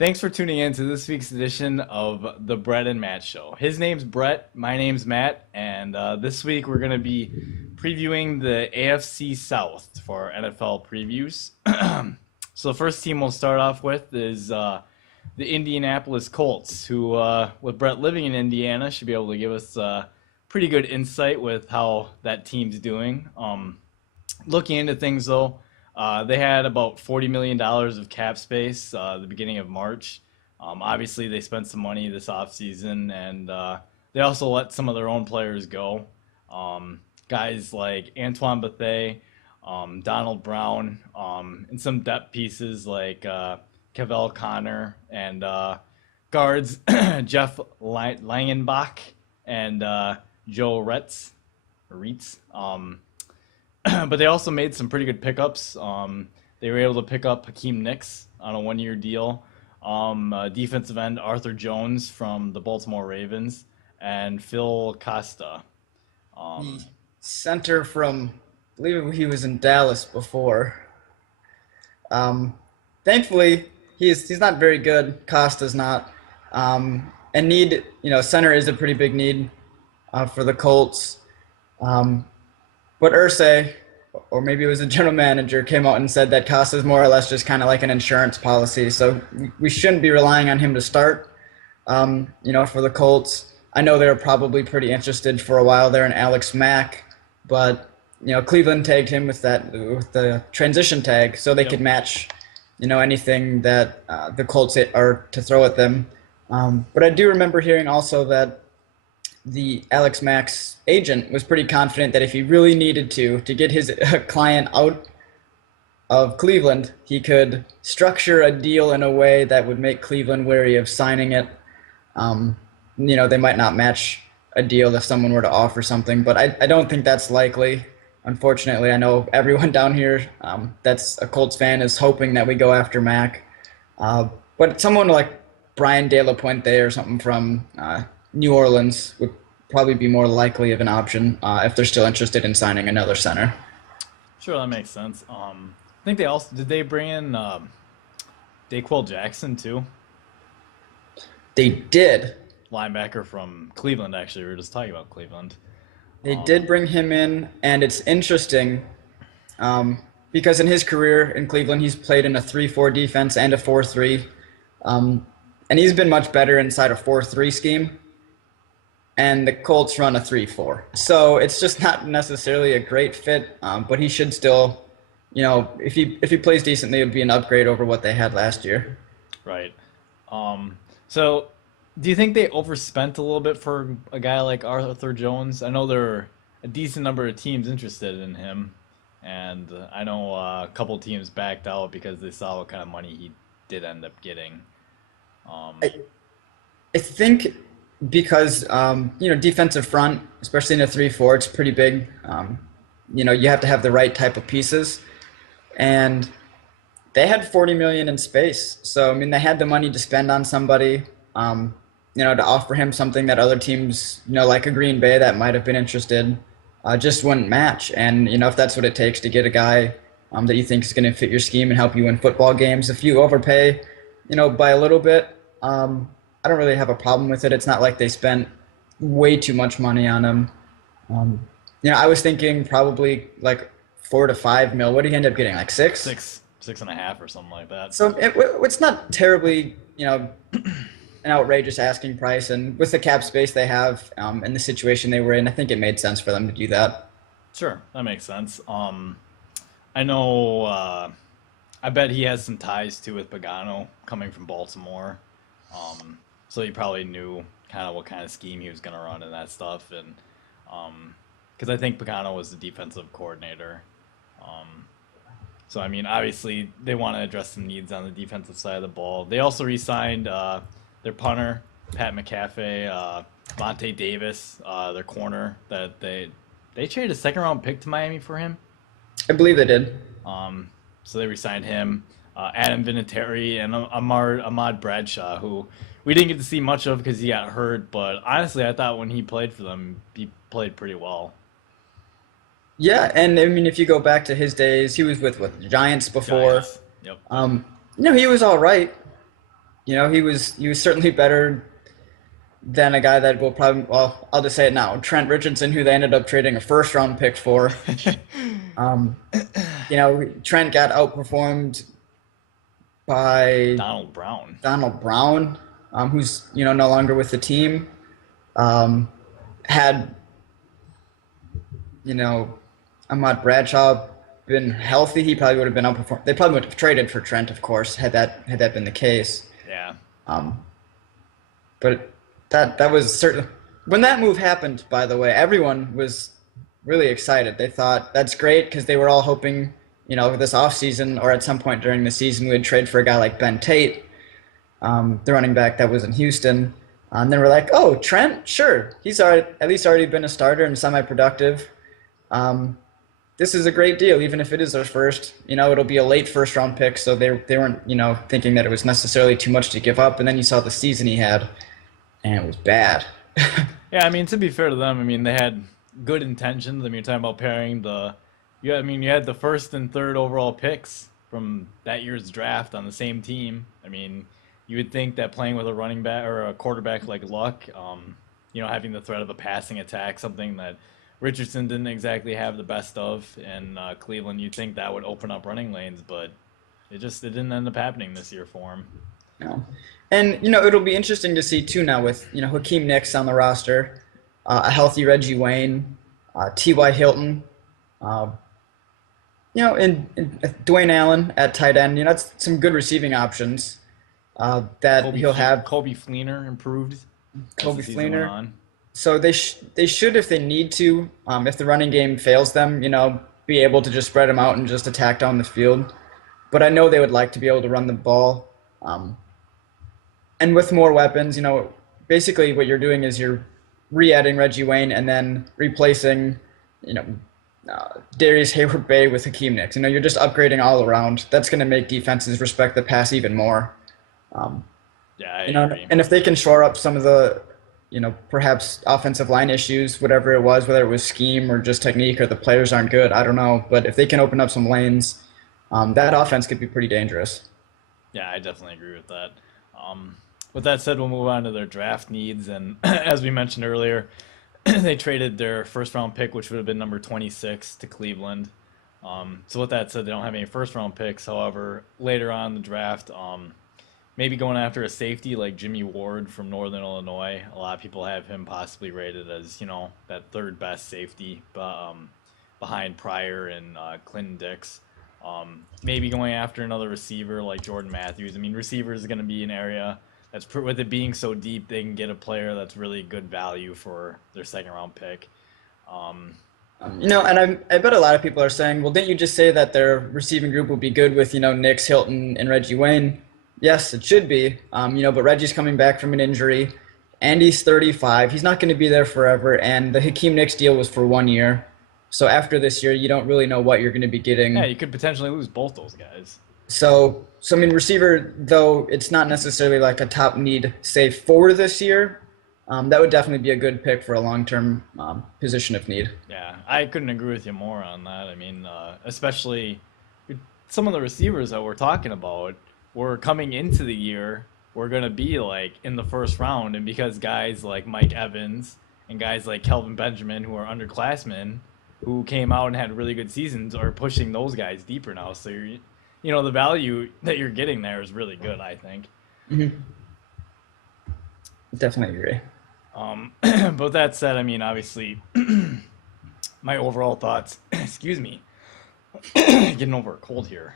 Thanks for tuning in to this week's edition of the Brett and Matt Show. His name's Brett, my name's Matt, and this week we're going to be previewing the AFC South for NFL previews. So the first team we'll start off with is the Indianapolis Colts, who, with Brett living in Indiana, should be able to give us pretty good insight with how that team's doing. Looking into things, though, they had about $40 million of cap space the beginning of March. Obviously, they spent some money this offseason, and they also let some of their own players go. Guys like Antoine Bethea, Donald Brown, and some depth pieces like Cavell Connor, and guards Jeff Langenbach and Joe Retz. But they also made some pretty good pickups. They were able to pick up Hakeem Nicks on a one-year deal, defensive end Arthur Jones from the Baltimore Ravens, and Phil Costa. Center from, I believe he was in Dallas before. Thankfully, he's not very good. Costa's not. And center is a pretty big need for the Colts. But Irsay, or maybe it was the general manager, came out and said that Costa is more or less just kind of like an insurance policy. So we shouldn't be relying on him to start, for the Colts. I know they were probably pretty interested for a while there in Alex Mack, but, Cleveland tagged him with the transition tag so they could match, anything that the Colts are to throw at them. But I do remember hearing also that the Alex Mack's agent was pretty confident that if he really needed to get his client out of Cleveland, he could structure a deal in a way that would make Cleveland wary of signing it. They might not match a deal if someone were to offer something, but I don't think that's likely. Unfortunately, I know everyone down here that's a Colts fan is hoping that we go after Mack. But someone like Brian De La Puente or something from New Orleans would probably be more likely of an option if they're still interested in signing another center. Sure, that makes sense. I think did they bring in Daquell Jackson too? They did. Linebacker from Cleveland, actually. We were just talking about Cleveland. They did bring him in, and it's interesting because in his career in Cleveland, he's played in a 3-4 defense and a 4-3. And he's been much better inside a 4-3 scheme. And the Colts run a 3-4. So it's just not necessarily a great fit, but he should still, if he plays decently, it would be an upgrade over what they had last year. Right. So do you think they overspent a little bit for a guy like Arthur Jones? I know there are a decent number of teams interested in him, and I know a couple teams backed out because they saw what kind of money he did end up getting. I think because, defensive front, especially in a 3-4, it's pretty big. You have to have the right type of pieces. And they had $40 million in space. So, they had the money to spend on somebody, to offer him something that other teams, like a Green Bay that might have been interested, just wouldn't match. And, if that's what it takes to get a guy that you think is going to fit your scheme and help you win football games, if you overpay, by a little bit, I don't really have a problem with it. It's not like they spent way too much money on him. I was thinking probably like $4 to $5 million. What did he end up getting? Like six? Six and a half or something like that. So it's not terribly, an outrageous asking price. And with the cap space they have and the situation they were in, I think it made sense for them to do that. Sure, that makes sense. I know. I bet he has some ties too with Pagano coming from Baltimore. So he probably knew kind of what kind of scheme he was going to run and that stuff. And because I think Pagano was the defensive coordinator. So, obviously they want to address some needs on the defensive side of the ball. They also re-signed their punter, Pat McAfee, Vontae Davis, their corner, that they traded a second-round pick to Miami for him. I believe they did. So they re-signed him. Adam Vinatieri and Ahmad Bradshaw, who we didn't get to see much of because he got hurt, but honestly, I thought when he played for them, he played pretty well. Yeah, and if you go back to his days, he was with the Giants before. Giants. Yep. He was all right. he was certainly better than a guy that will probably, well, I'll just say it now, Trent Richardson, who they ended up trading a first round pick for. Um, Trent got outperformed by Donald Brown. Donald Brown, who's no longer with the team. Um, had you know Ahmad Bradshaw been healthy, he probably would have been outperformed. They probably would have traded for Trent, of course, had that been the case. Yeah. Um, but that was certain. When that move happened, by the way, everyone was really excited. They thought that's great because they were all hoping, this offseason or at some point during the season, we would trade for a guy like Ben Tate, the running back that was in Houston. And then we're like, oh, Trent, sure, he's at least already been a starter and semi-productive. This is a great deal, even if it is their first. It'll be a late first-round pick, so they weren't, thinking that it was necessarily too much to give up. And then you saw the season he had, and it was bad. Yeah, I mean, to be fair to them, I mean, they had good intentions. I mean, you're talking about pairing you had the first and third overall picks from that year's draft on the same team. I mean, you would think that playing with a running back or a quarterback like Luck, having the threat of a passing attack, something that Richardson didn't exactly have the best of in Cleveland, you'd think that would open up running lanes, but it didn't end up happening this year for him. No. And, it'll be interesting to see, too, now with, Hakeem Nicks on the roster, a healthy Reggie Wayne, T.Y. Hilton, and Dwayne Allen at tight end. That's some good receiving options that he'll have. Kobe Fleener improved as Kobe the season went Fleener. on. So they should, if they need to, if the running game fails them, be able to just spread them out and just attack down the field. But I know they would like to be able to run the ball. And with more weapons, basically what you're doing is you're re-adding Reggie Wayne and then replacing, Darius Hayward-Bay with Hakeem Nicks. You're just upgrading all around. That's going to make defenses respect the pass even more. Yeah, I agree. And if they can shore up some of the, perhaps offensive line issues, whatever it was, whether it was scheme or just technique or the players aren't good, I don't know. But if they can open up some lanes, that offense could be pretty dangerous. Yeah, I definitely agree with that. With that said, we'll move on to their draft needs. And as we mentioned earlier, they traded their first-round pick, which would have been number 26, to Cleveland. So with that said, they don't have any first-round picks. However, later on in the draft, maybe going after a safety like Jimmy Ward from Northern Illinois. A lot of people have him possibly rated as, that third-best safety behind Pryor and Clinton Dix. Maybe going after another receiver like Jordan Matthews. I mean, receiver is going to be an area that's, with it being so deep, they can get a player that's really good value for their second-round pick. And I bet a lot of people are saying, well, didn't you just say that their receiving group would be good with, Nicks, Hilton, and Reggie Wayne? Yes, it should be. But Reggie's coming back from an injury, and he's 35. He's not going to be there forever, and the Hakeem Nicks deal was for 1 year. So after this year, you don't really know what you're going to be getting. Yeah, you could potentially lose both those guys. So I mean, receiver, though it's not necessarily like a top need, say, for this year, that would definitely be a good pick for a long-term position of need. Yeah, I couldn't agree with you more on that. I mean, especially some of the receivers that we're talking about were coming into the year, we're going to be like in the first round. And because guys like Mike Evans and guys like Kelvin Benjamin, who are underclassmen, who came out and had really good seasons, are pushing those guys deeper now. So the value that you're getting there is really good, I think. Mm-hmm. Definitely agree. But with that said, I mean, obviously, my overall thoughts, excuse me, getting over a cold here.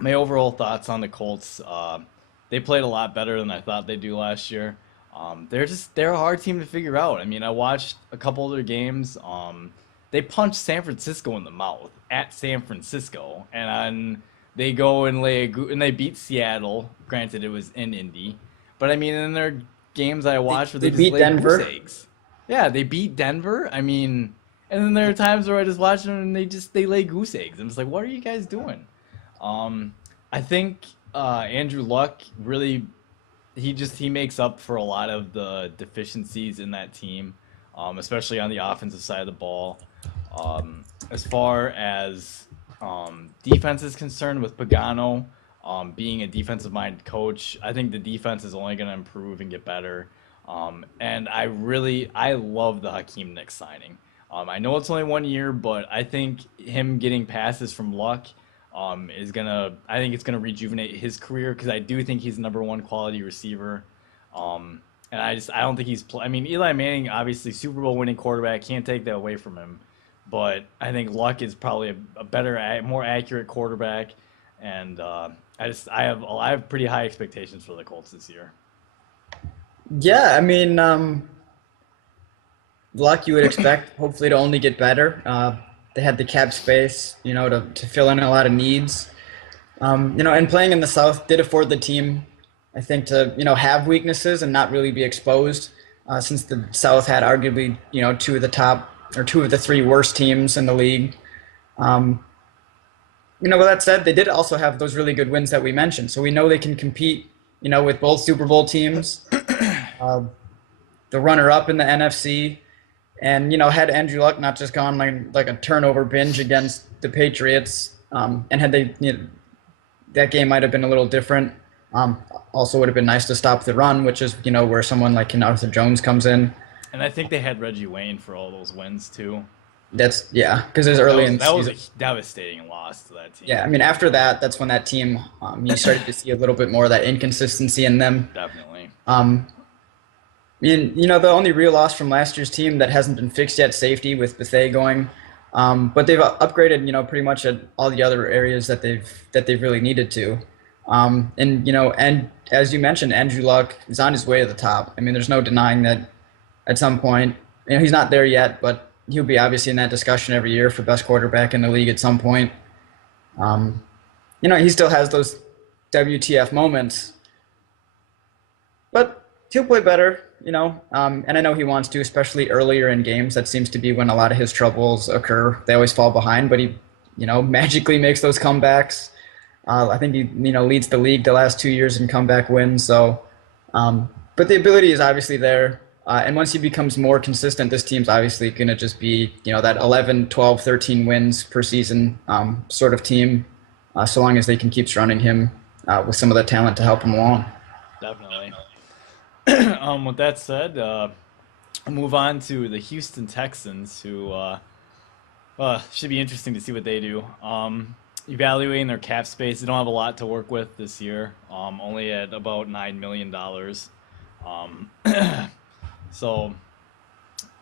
My overall thoughts on the Colts, they played a lot better than I thought they'd do last year. They're a hard team to figure out. I mean, I watched a couple of their games. They punched San Francisco in the mouth at San Francisco, and they go and and they beat Seattle. Granted, it was in Indy, but I mean, in their games I watched where they just beat laid Denver. goose eggs. Yeah, they beat Denver. I mean, and then there are times where I just watch them and they lay goose eggs. I'm just like, what are you guys doing? I think Andrew Luck really he makes up for a lot of the deficiencies in that team, especially on the offensive side of the ball. As far as defense is concerned with Pagano, Being a defensive minded coach, I think the defense is only going to improve and get better. And I love the Hakeem Nicks signing. I know it's only 1 year, but I think him getting passes from Luck I think it's gonna rejuvenate his career because I do think he's number one quality receiver. And I don't think I mean, Eli Manning, obviously Super Bowl winning quarterback, can't take that away from him. But I think Luck is probably a better, more accurate quarterback. And I have pretty high expectations for the Colts this year. Yeah, I mean, luck you would expect hopefully to only get better. They had the cap space, to fill in a lot of needs. And playing in the South did afford the team, I think, to have weaknesses and not really be exposed, since the South had arguably two of the three worst teams in the league. Um, with that said, they did also have those really good wins that we mentioned, so we know they can compete, with both Super Bowl teams, uh, the runner-up in the NFC. And had Andrew Luck not just gone like a turnover binge against the Patriots, and had they, that game might have been a little different. Also, would have been nice to stop the run, which is where someone like Arthur Jones comes in. And I think they had Reggie Wayne for all those wins too. That's because it was early in the That was a season. devastating loss to that team. Yeah, I mean after that, that's when that team you started to see a little bit more of that inconsistency in them. Definitely. The only real loss from last year's team that hasn't been fixed yet, safety with Bethea going. But they've upgraded, pretty much at all the other areas that they've really needed to. And as you mentioned, Andrew Luck is on his way to the top. I mean, there's no denying that at some point, he's not there yet, but he'll be obviously in that discussion every year for best quarterback in the league at some point. He still has those WTF moments, but he'll play better, and I know he wants to, especially earlier in games. That seems to be when a lot of his troubles occur. They always fall behind, but he, magically makes those comebacks. I think he, leads the league the last 2 years in comeback wins. So, but the ability is obviously there. And once he becomes more consistent, this team's obviously going to just be, that 11, 12, 13 wins per season sort of team, so long as they can keep surrounding him with some of the talent to help him along. Definitely. With that said, I'll move on to the Houston Texans, who should be interesting to see what they do. Evaluating their cap space, they don't have a lot to work with this year, only at about $9 million. Um, so,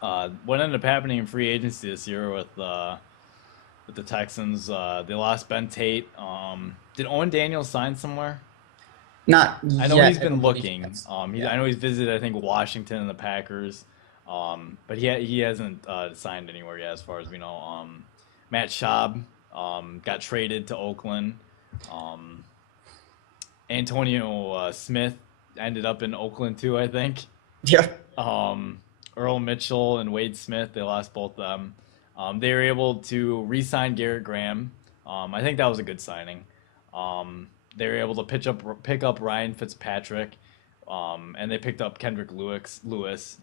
what ended up happening in free agency this year with the Texans? They lost Ben Tate. Did Owen Daniels sign somewhere? Not I know yet. he's I been don't believe he looking. has. I Yeah. know he's visited, I think, Washington and the Packers. But he hasn't signed anywhere yet, as far as we know. Matt Schaub got traded to Oakland. Um, Antonio Smith ended up in Oakland too, I think. Yeah. Um, Earl Mitchell and Wade Smith, they lost both of them. They were able to re-sign Garrett Graham. I think that was a good signing. They were able to pick up Ryan Fitzpatrick, and they picked up Kendrick Lewis.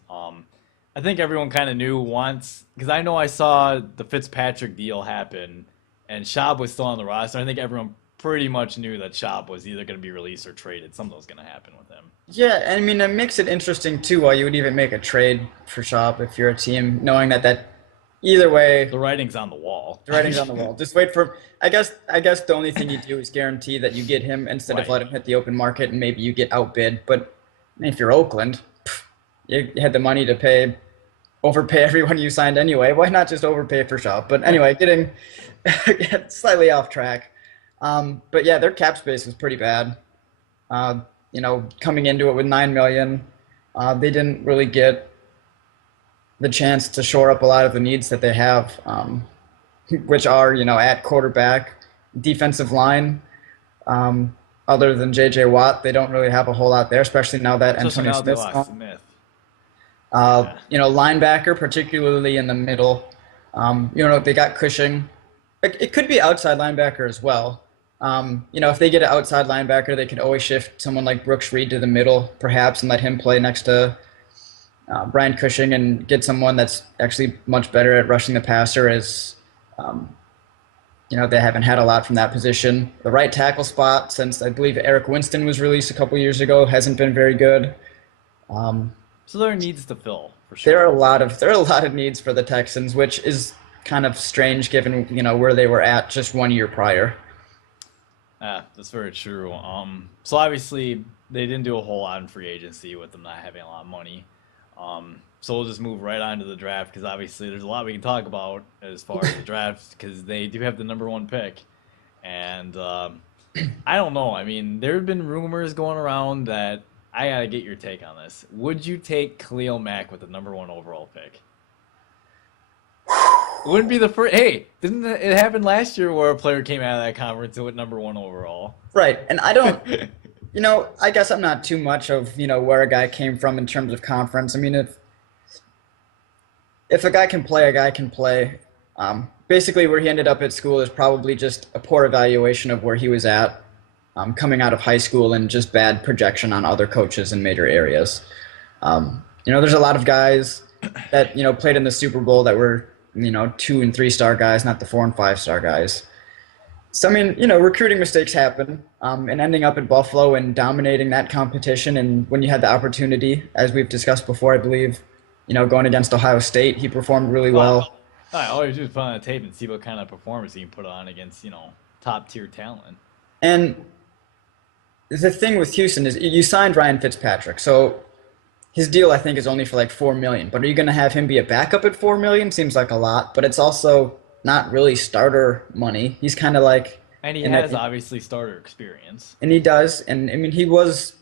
I think everyone kind of knew once, because I know I saw the Fitzpatrick deal happen, and Schaub was still on the roster. I think everyone pretty much knew that Schaub was either going to be released or traded. Something was going to happen with him. Yeah, I mean, it makes it interesting too why you would even make a trade for Schaub if you're a team, knowing that either way, The writing's on the wall. the writing's on the wall. Just wait for. I guess the only thing you do is guarantee that you get him instead of Right. let him hit the open market and maybe you get outbid. But I mean, if you're Oakland, you had the money to overpay everyone you signed anyway. Why not just overpay for Schaub? But anyway, getting slightly off track. But yeah, their cap space was pretty bad. Coming into it with 9 million, they didn't really get the chance to shore up a lot of the needs that they have, which are at quarterback, defensive line. Other than J.J. Watt, they don't really have a whole lot there, especially now that Especially Antonio now they Smith's lost gone. Smith. Yeah. Linebacker, particularly in the middle. They got Cushing. It could be outside linebacker as well. If they get an outside linebacker, they could always shift someone like Brooks Reed to the middle, perhaps, and let him play next to Brian Cushing and get someone that's actually much better at rushing the passer as, they haven't had a lot from that position. The right tackle spot, since I believe Eric Winston was released a couple years ago, hasn't been very good. Um, So there are needs to fill for there are sure. a lot of needs for the Texans, which is kind of strange given where they were at just 1 year prior. That's very true. So obviously they didn't do a whole lot in free agency with them not having a lot of money. So we'll just move right on to the draft because obviously there's a lot we can talk about as far as the draft because they do have the number one pick, and I don't know. I mean, there have been rumors going around that I gotta get your take on this. Would you take Khalil Mack with the number one overall pick? It wouldn't be the first. Hey, didn't it happen last year where a player came out of that conference with number one overall? Right. And I don't, I guess I'm not too much of, where a guy came from in terms of conference. I mean, if a guy can play, a guy can play. Basically, where he ended up at school is probably just a poor evaluation of where he was at coming out of high school and just bad projection on other coaches in major areas. There's a lot of guys that, played in the Super Bowl that were, 2 and 3 star guys, not the 4 and 5 star guys. So, I mean, recruiting mistakes happen, and ending up at Buffalo and dominating that competition. And when you had the opportunity, as we've discussed before, I believe, going against Ohio State, he performed really well. Well, I always just put on a tape and see what kind of performance he can put on against top tier talent. And the thing with Houston is you signed Ryan Fitzpatrick, so his deal I think is only for like 4 million. But are you going to have him be a backup at 4 million? Seems like a lot, but it's also not really starter money. He's kind of like, And he has obviously starter experience. and he does, and I mean he was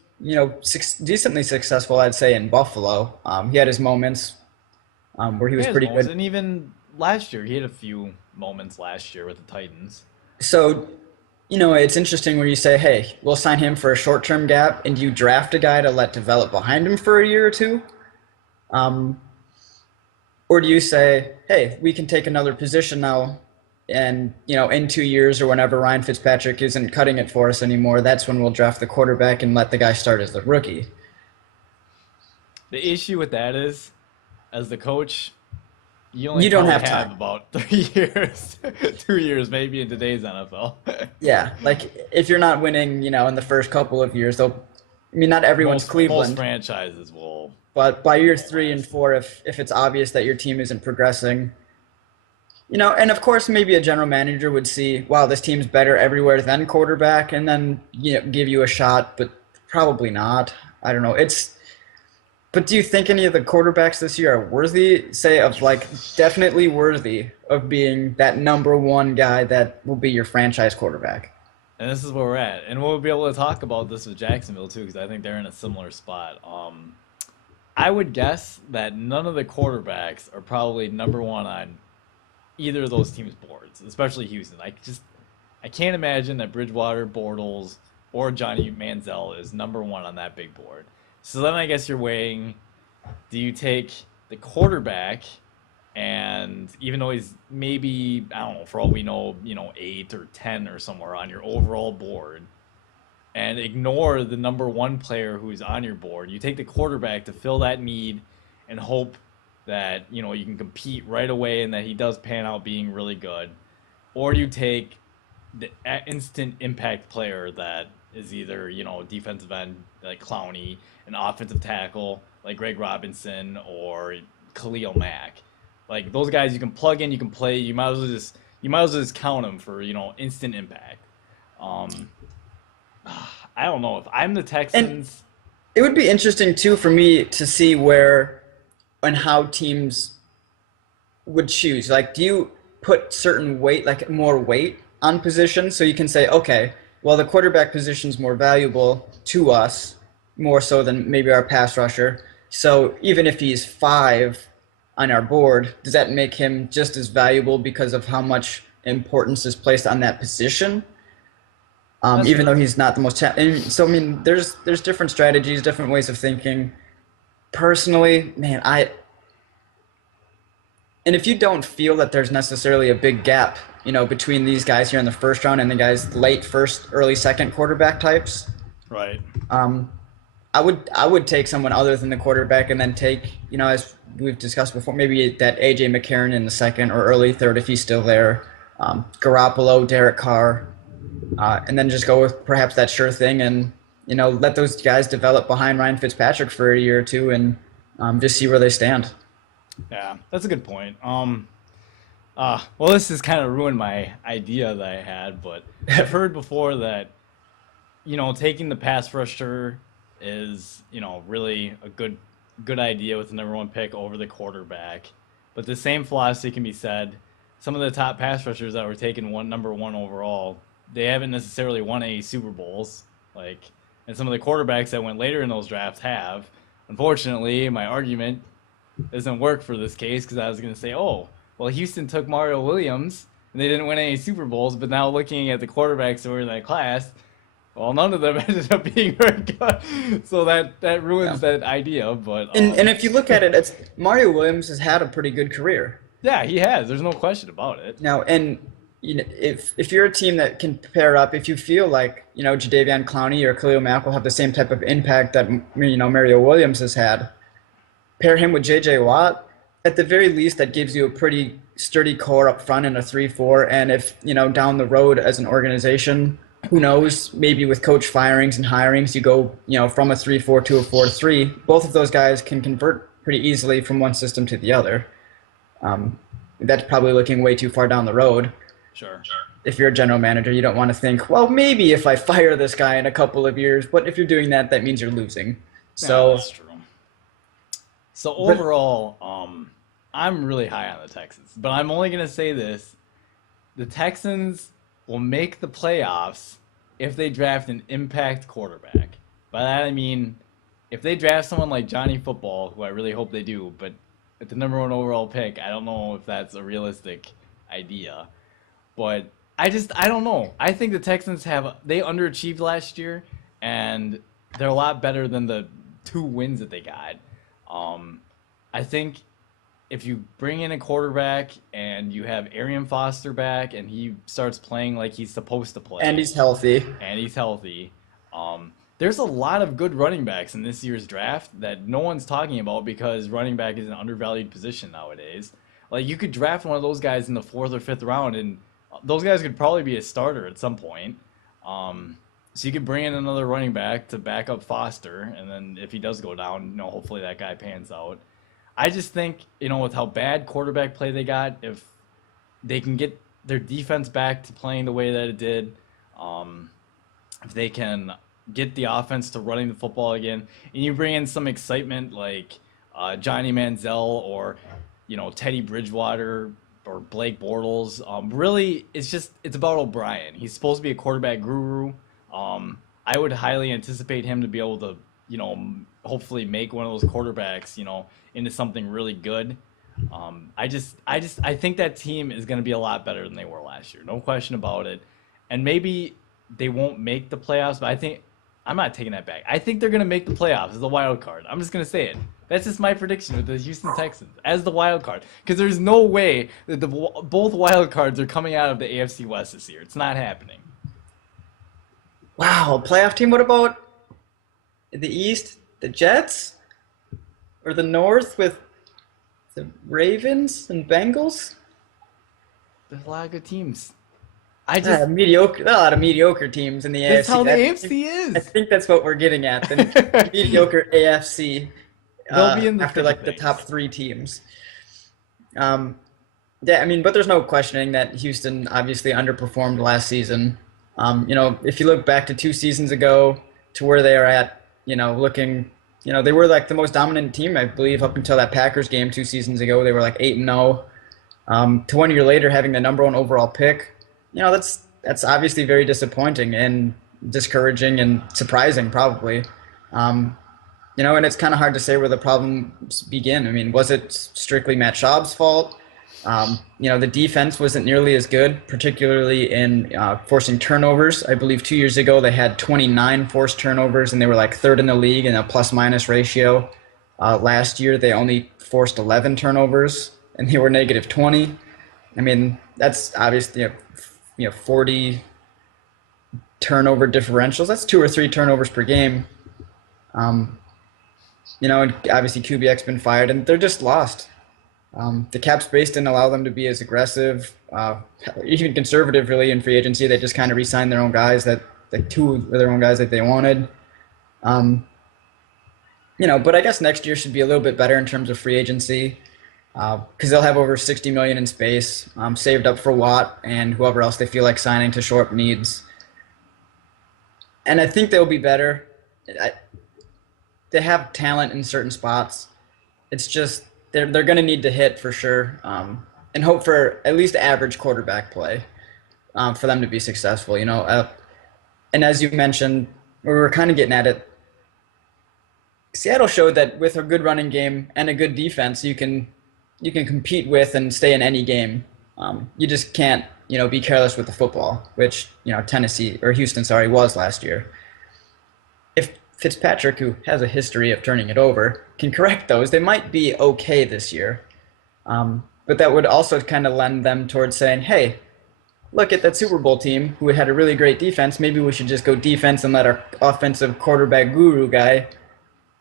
decently successful, I'd say, in Buffalo. He had his moments where he was pretty good. And even last year, he had a few moments last year with the Titans. So, it's interesting where you say, hey, we'll sign him for a short-term gap, and you draft a guy to let develop behind him for a year or two? Or do you say, hey, we can take another position now, and, in 2 years or whenever Ryan Fitzpatrick isn't cutting it for us anymore, that's when we'll draft the quarterback and let the guy start as the rookie? The issue with that is, as the coach, you only You don't probably have time. about 3 years, 2 years maybe in today's NFL. Yeah, like if you're not winning, in the first couple of years, not everyone's Most Cleveland. franchises will. But by year more or 3 and 4, if it's obvious that your team isn't progressing, and of course maybe a general manager would see, wow, this team's better everywhere than quarterback, and then give you a shot, but probably not. I don't know. But do you think any of the quarterbacks this year are worthy, say, of like definitely worthy of being that number one guy that will be your franchise quarterback? And this is where we're at. And we'll be able to talk about this with Jacksonville too, because I think they're in a similar spot. I would guess that none of the quarterbacks are probably number one on either of those teams' boards, especially Houston. I can't imagine that Bridgewater, Bortles, or Johnny Manziel is number one on that big board. So then I guess you're weighing, do you take the quarterback and even though he's maybe, I don't know, for all we know, 8 or 10 or somewhere on your overall board and ignore the number one player who's on your board. You take the quarterback to fill that need and hope that, you can compete right away and that he does pan out being really good. Or you take the instant impact player that is either, defensive end like Clowney, an offensive tackle like Greg Robinson or Khalil Mack. Like those guys you can plug in, you can play, you might as well just count them for, instant impact. I don't know if I'm the Texans. It would be interesting too for me to see where and how teams would choose. Like, do you put certain weight, like more weight on positions, so you can say, okay, well, the quarterback position's more valuable to us, more so than maybe our pass rusher. So even if he's 5 on our board, does that make him just as valuable because of how much importance is placed on that position? Even though he's not the most. So I mean, there's different strategies, different ways of thinking. Personally, man, and if you don't feel that there's necessarily a big gap, between these guys here in the first round and the guys late first, early second quarterback types, Right. I would take someone other than the quarterback and then take, as we've discussed before, maybe that AJ McCarron in the second or early third if he's still there. Garoppolo, Derek Carr, and then just go with perhaps that sure thing and let those guys develop behind Ryan Fitzpatrick for a year or two and just see where they stand. Yeah, that's a good point. Well, this has kind of ruined my idea that I had, but I've heard before that, taking the pass rusher is, really a good idea with the number one pick over the quarterback. But the same philosophy can be said. Some of the top pass rushers that were taken number one overall, they haven't necessarily won any Super Bowls. Like, and some of the quarterbacks that went later in those drafts have. Unfortunately, my argument doesn't work for this case because I was going to say, oh, well, Houston took Mario Williams and they didn't win any Super Bowls, but now looking at the quarterbacks that were in that class, well, none of them ended up being very good. So that ruins that idea. But and if you look at it, it's Mario Williams has had a pretty good career. Yeah, he has. There's no question about it. Now, and if you're a team that can pair up, if you feel like Jadeveon Clowney or Khalil Mack will have the same type of impact that Mario Williams has had, pair him with J.J. Watt. At the very least, that gives you a pretty sturdy core up front in a 3-4. And if down the road as an organization, who knows? Maybe with coach firings and hirings, you go from a 3-4 to a 4-3. Both of those guys can convert pretty easily from one system to the other. That's probably looking way too far down the road. Sure. If you're a general manager, you don't want to think, well, maybe if I fire this guy in a couple of years. But if you're doing that, that means you're losing. So yeah, that's true. So overall, I'm really high on the Texans, but I'm only gonna say this: the Texans will make the playoffs if they draft an impact quarterback. By that I mean, if they draft someone like Johnny Football, who I really hope they do, but at the number one overall pick, I don't know if that's a realistic idea. But I don't know. I think the Texans they underachieved last year, and they're a lot better than the 2 wins that they got. I think if you bring in a quarterback and you have Arian Foster back and he starts playing like he's supposed to play, and he's healthy, there's a lot of good running backs in this year's draft that no one's talking about because running back is an undervalued position nowadays. Like, you could draft one of those guys in the 4th or 5th round, and those guys could probably be a starter at some point. So you could bring in another running back to back up Foster, and then if he does go down, hopefully that guy pans out. I just think, with how bad quarterback play they got, if they can get their defense back to playing the way that it did, if they can get the offense to running the football again, and you bring in some excitement like Johnny Manziel or, Teddy Bridgewater or Blake Bortles, really, it's about O'Brien. He's supposed to be a quarterback guru. I would highly anticipate him to be able to, hopefully make one of those quarterbacks, into something really good. I think that team is going to be a lot better than they were last year. No question about it. And maybe they won't make the playoffs, but I'm not taking that back. I think they're going to make the playoffs as a wild card. I'm just going to say it. That's just my prediction with the Houston Texans as the wild card. Because there's no way that both wild cards are coming out of the AFC West this year. It's not happening. Wow, playoff team. What about the East? The Jets? Or the North with the Ravens and Bengals? There's a lot of good teams. There are a lot of mediocre teams in the AFC. That's how the AFC is. I think that's what we're getting at. The mediocre AFC. They'll be in after the top 3 teams. But there's no questioning that Houston obviously underperformed last season. If you look back to 2 seasons ago to where they are at, looking, they were like the most dominant team, I believe, up until that Packers game 2 seasons ago. They were like 8-0. To 1 year later having the number 1 overall pick, that's obviously very disappointing and discouraging and surprising probably. And it's kind of hard to say where the problems begin. Was it strictly Matt Schaub's fault? The defense wasn't nearly as good, particularly in forcing turnovers. I believe 2 years ago they had 29 forced turnovers, and they were like 3rd in the league in a plus-minus ratio. Last year they only forced 11 turnovers, and they were negative 20. That's obviously 40 turnover differentials. That's 2 or 3 turnovers per game. And obviously Kubiak's been fired, and they're just lost. The cap space didn't allow them to be as aggressive, even conservative, really, in free agency. They just kind of re-signed their own guys that, like two of their own guys that they wanted. Um, but I guess next year should be a little bit better in terms of free agency because they'll have over 60 million in space saved up for Watt and whoever else they feel like signing to shore up needs. And I think they'll be better. I, they have talent in certain spots. It's just they're going to need to hit for sure, and hope for at least average quarterback play for them to be successful. And as you mentioned, we were kind of getting at it. Seattle showed that with a good running game and a good defense, you can compete with and stay in any game. You just can't be careless with the football, which Tennessee or Houston, sorry, was last year. If Fitzpatrick, who has a history of turning it over, can correct those, they might be okay this year. But that would also kind of lend them towards saying, hey, look at that Super Bowl team who had a really great defense. Maybe we should just go defense and let our offensive quarterback guru guy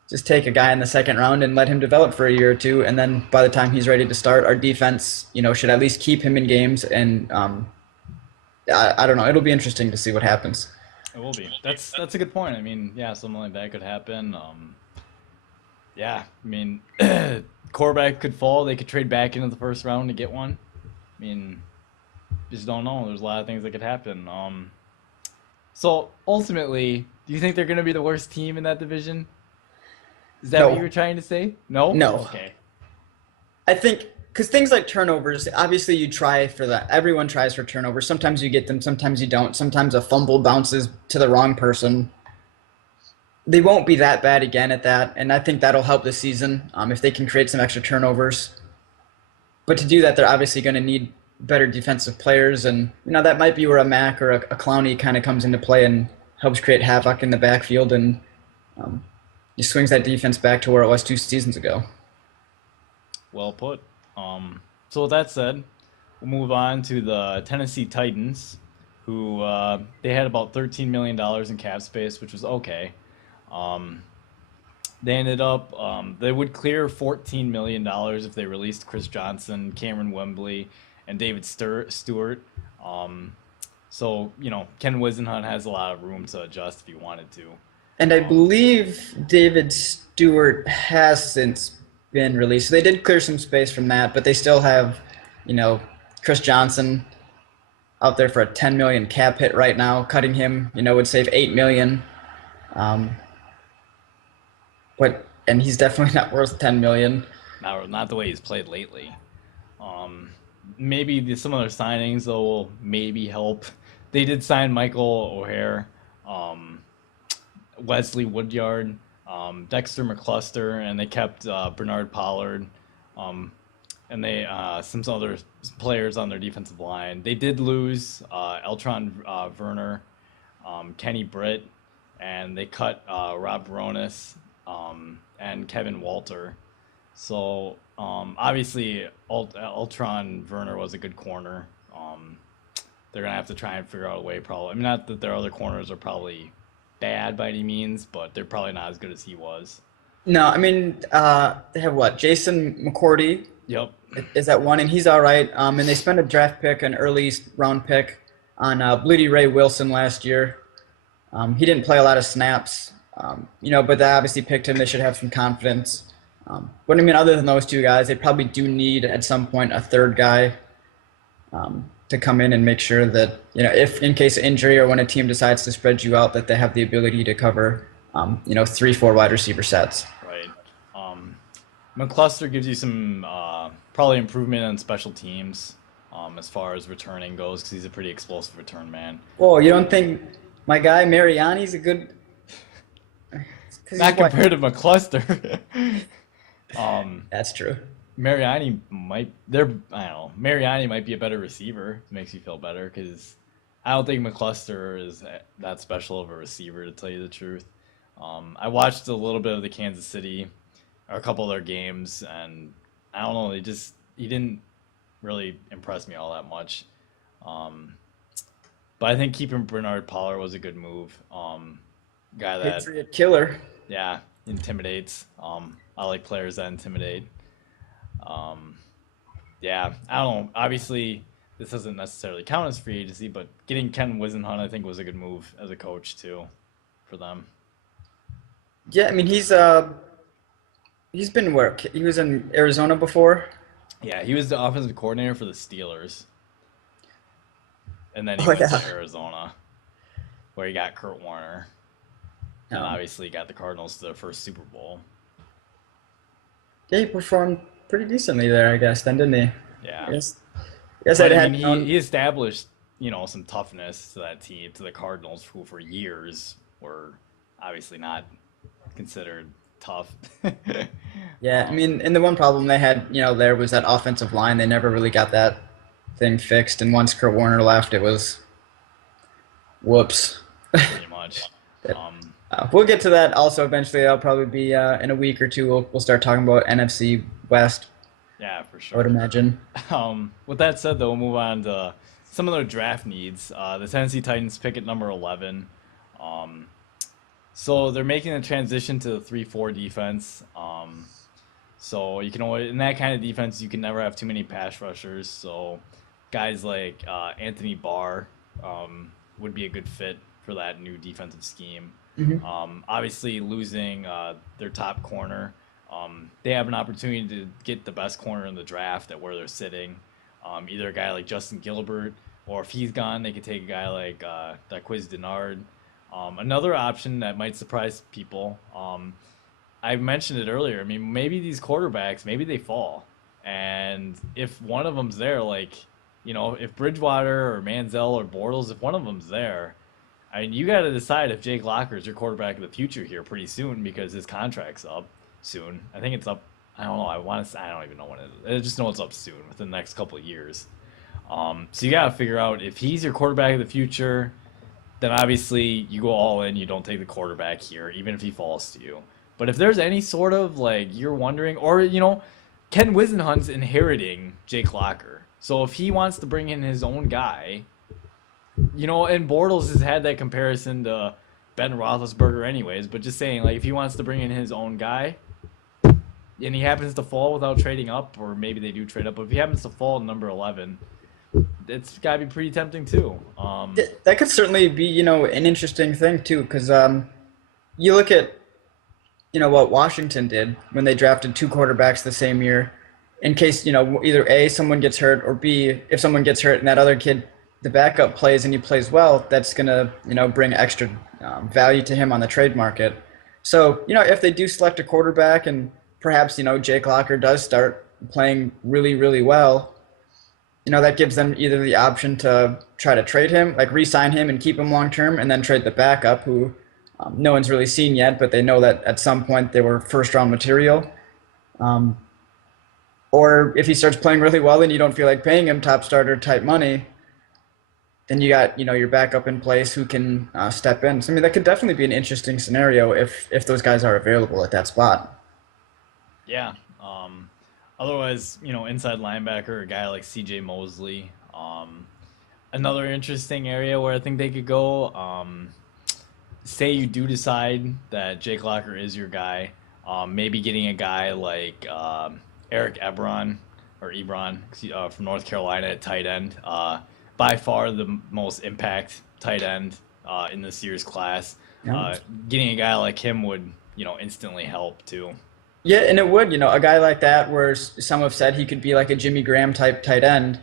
just take a guy in the second round and let him develop for a year or two. And then by the time he's ready to start, our defense, should at least keep him in games. And I don't know. It'll be interesting to see what happens. It will be. That's a good point. I mean, yeah, something like that could happen. Yeah, I mean, quarterback could fall. They could trade back into the first round to get one. I mean, just don't know. There's a lot of things that could happen. So ultimately, do you think they're going to be the worst team in that division? Is that what you No, were trying to say? No? no. Okay. I think because things like turnovers, obviously you try for that. Everyone tries for turnovers. Sometimes you get them, sometimes you don't. Sometimes a fumble bounces to the wrong person. They won't be that bad again at that, and I think that'll help this season if they can create some extra turnovers. But to do that, they're obviously going to need better defensive players, and that might be where a Mac or a Clowney kind of comes into play and helps create havoc in the backfield and um, just swings that defense back to where it was 2 seasons ago. Well put. So with that said, we'll move on to the Tennessee Titans, who they had about $13 million in cap space, which was okay. Um, they ended up they would clear $14 million if they released Chris Johnson, Cameron Wembley, and David Stewart. Um, so Ken Wisenhunt has a lot of room to adjust if he wanted to. And I Um, believe David Stewart has since been released. So they did clear some space from that, but they still have, you know, Chris Johnson out there for a 10 million cap hit right now. Cutting him, would save 8 million. Um, and he's definitely not worth 10 million. not the way he's played lately. Um, Maybe some other signings though will maybe help. They did sign Michael O'Hare, um, Wesley Woodyard, Dexter McCluster, and they kept Bernard Pollard, um, and they some other players on their defensive line. They did lose Eltron Werner, Kenny Britt, and they cut Rob Veronis and Kevin Walter. So obviously, Ultron Werner was a good corner. They're gonna have to try and figure out a way. Probably, I mean, not that their other corners are probably bad by any means, but they're probably not as good as he was. No, I mean, they have what? Jason McCourty Yep. is that one, and he's all right. And they spent a draft pick, an early round pick, on Bleedy Ray Wilson last year. He didn't play a lot of snaps, but they obviously picked him. They should have some confidence. But I mean, other than those two guys, they probably do need at some point a third guy to come in and make sure that, if in case of injury or when a team decides to spread you out, that they have the ability to cover, 3, 4 wide receiver sets. Right. McCluster gives you some probably improvement on special teams as far as returning goes because he's a pretty explosive return man. Whoa, you don't think my guy Mariani's a good? Because he's Not what? compared to McCluster. um, That's true. Mariani might they're I don't know. Mariani might be a better receiver. It makes you feel better because I don't think McCluster is that special of a receiver to tell you the truth. I watched a little bit of the Kansas City or a couple of their games, and I don't know. He didn't really impress me all that much. Um, but I think keeping Bernard Pollard was a good move. Guy that Patriot killer. yeah intimidates. I like players that intimidate. Um, Yeah, I don't know. Obviously, this doesn't necessarily count as free agency, but getting Ken Wisenhunt, I think, was a good move as a coach too, for them. Yeah, I mean he's been where he was in Arizona before. Yeah, he was the offensive coordinator for the Steelers, and then he Oh went to yeah, Arizona, where he got Kurt Warner, and um, obviously got the Cardinals to their first Super Bowl. yeah, he performed pretty decently there, I guess. Then didn't he? Yeah, I guess I guess but I'd I mean, had he known. he established some toughness to that team, to the Cardinals, who for years were obviously not considered tough. Yeah, I um, mean, and the one problem they had, there was that offensive line. They never really got that thing fixed. And once Kurt Warner left, it was whoops. pretty much. Um, We'll get to that also eventually. That'll probably be in a week or two. We'll start talking about NFC West, yeah, for I would sure. imagine. With that said, though, we'll move on to some of their draft needs. The Tennessee Titans pick at number 11. Um, so they're making a transition to the 3-4 defense. So you can always, in that kind of defense, you can never have too many pass rushers. So guys like Anthony Barr would be a good fit for that new defensive scheme. Hmm. Obviously, losing their top corner, they have an opportunity to get the best corner in the draft at where they're sitting. Either a guy like Justin Gilbert, or if he's gone, they could take a guy like Daquiz Denard. Another option that might surprise people. I mentioned it earlier. I mean, maybe these quarterbacks, maybe they fall, and if one of them's there, like if Bridgewater or Manziel or Bortles, if one of them's there, I mean, you got to decide if Jake Locker is your quarterback of the future here pretty soon because his contract's up soon. I think it's up. I don't know. I don't even know when it is. I just know it's up soon, within the next couple of years. So you got to figure out if he's your quarterback of the future, then obviously you go all in. You don't take the quarterback here, even if he falls to you. But if there's any sort of like you're wondering, or Ken Wisenhunt's inheriting Jake Locker, so if he wants to bring in his own guy, and Bortles has had that comparison to Ben Roethlisberger, anyways. But just saying, like if he wants to bring in his own guy, and he happens to fall without trading up, or maybe they do trade up, but if he happens to fall in number 11, it's got to be pretty tempting too. That could certainly be, an interesting thing too, because you look at, what Washington did when they drafted two quarterbacks the same year, in case, either A, someone gets hurt, or B, if someone gets hurt and that other kid, the backup plays and he plays well, that's gonna, bring extra value to him on the trade market. So, if they do select a quarterback and perhaps, Jake Locker does start playing really, really well, that gives them either the option to try to trade him, like re-sign him and keep him long term, and then trade the backup, who no one's really seen yet, but they know that at some point they were first round material. Um, or if he starts playing really well and you don't feel like paying him top starter type money, then you got your backup in place who can step in. So I mean that could definitely be an interesting scenario if those guys are available at that spot. Yeah. Otherwise, inside linebacker, a guy like C.J. Mosley. Another interesting area where I think they could go. Say you do decide that Jake Locker is your guy, maybe getting a guy like Eric Ebron or Ebron from North Carolina at tight end. By far the most impact tight end in this year's class. Yeah. Getting a guy like him would instantly help too. Yeah, and it would, a guy like that where some have said he could be like a Jimmy Graham type tight end.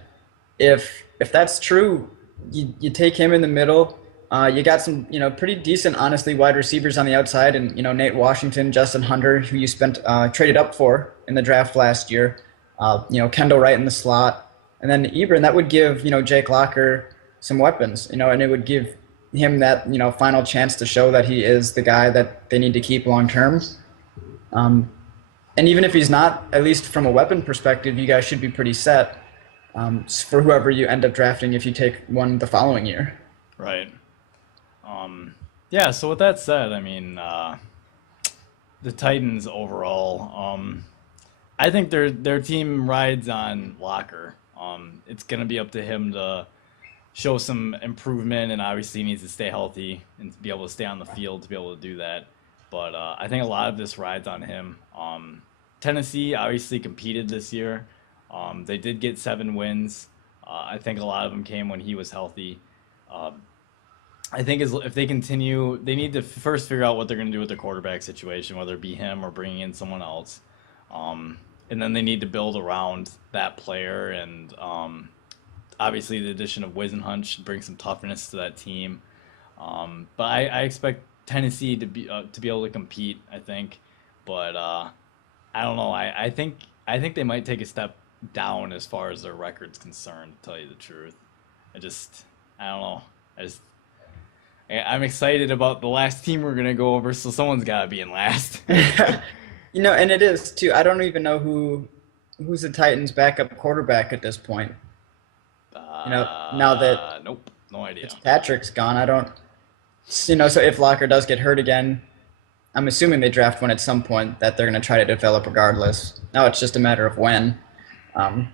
If that's true, you take him in the middle. You got some, pretty decent, honestly, wide receivers on the outside, and Nate Washington, Justin Hunter, who you spent traded up for in the draft last year. Kendall Wright in the slot, and then Ebron. That would give Jake Locker some weapons, and it would give him that final chance to show that he is the guy that they need to keep long term. Um, and even if he's not, at least from a weapon perspective, you guys should be pretty set for whoever you end up drafting if you take one the following year. Right. Yeah. So with that said, I mean, the Titans overall, I think their team rides on Locker. It's gonna be up to him to show some improvement, and obviously he needs to stay healthy and to be able to stay on the field to be able to do that. But I think a lot of this rides on him. Tennessee obviously competed this year. They did get 7 wins. I think a lot of them came when he was healthy. Uh, I think if they continue, they need to first figure out what they're going to do with their quarterback situation, whether it be him or bringing in someone else. And then they need to build around that player. And obviously, the addition of Wisenhunt should bring some toughness to that team. But I expect Tennessee to be able to compete. I think, but I don't know. I think they might take a step down as far as their record's concerned. To tell you the truth, I just I don't know. I just I'm excited about the last team we're gonna go over, so someone's gotta be in last. And it is too. I don't even know who's the Titans' backup quarterback at this point. Now that Nope, no idea. Fitzpatrick's gone, I don't. So if Locker does get hurt again, I'm assuming they draft one at some point that they're going to try to develop regardless. Now it's just a matter of when. Um,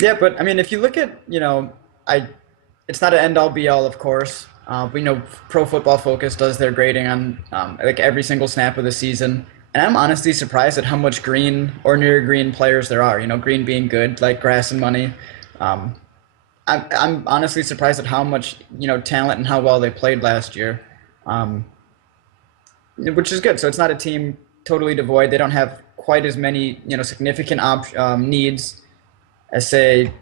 yeah, but I mean, if you look at, it's not an end all be all, of course. We know Pro Football Focus does their grading on like every single snap of the season, and I'm honestly surprised at how much green or near green players there are. Green being good, like grass and money. Um, I'm honestly surprised at how much talent and how well they played last year, um, which is good. So it's not a team totally devoid. They don't have quite as many significant needs as say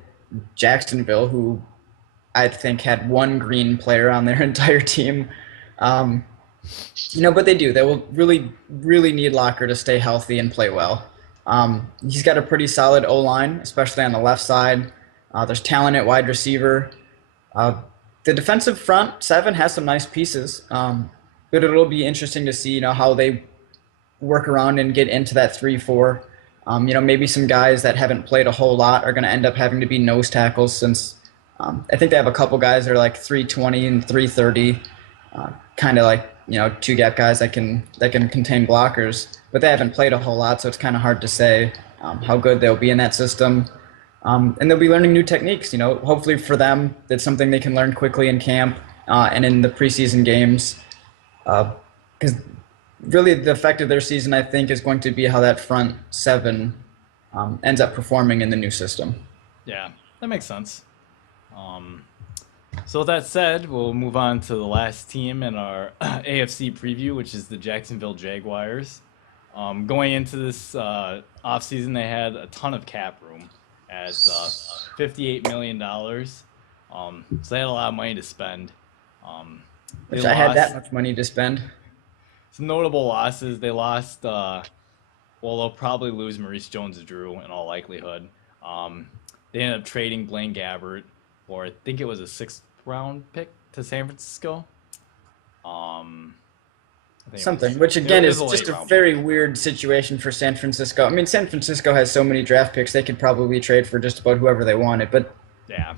Jacksonville, who I think had one green player on their entire team. Um, but they do. They will really, really need Locker to stay healthy and play well. He's got a pretty solid O line, especially on the left side. There's talent at wide receiver. Uh, the defensive front seven has some nice pieces, but it'll be interesting to see how they work around and get into that 3-4. Maybe some guys that haven't played a whole lot are going to end up having to be nose tackles since I think they have a couple guys that are like 320 and 330, kind of like two gap guys that can contain blockers, but they haven't played a whole lot, so it's kind of hard to say how good they'll be in that system. And they'll be learning new techniques. Hopefully for them, that's something they can learn quickly in camp and in the preseason games. Because really, the effect of their season, I think, is going to be how that front seven ends up performing in the new system. Yeah, that makes sense. So with that said, we'll move on to the last team in our AFC preview, which is the Jacksonville Jaguars. Going into this offseason, they had a ton of cap room at $58 million. So they had a lot of money to spend. Which I had that much money to spend. Some notable losses. They lost, they'll probably lose Maurice Jones-Drew in all likelihood. They ended up trading Blaine Gabbert for, I think it was a sixth-round pick to San Francisco. Something, which again is just a very weird situation for San Francisco. I mean, San Francisco has so many draft picks, they could probably trade for just about whoever they wanted, but... Yeah.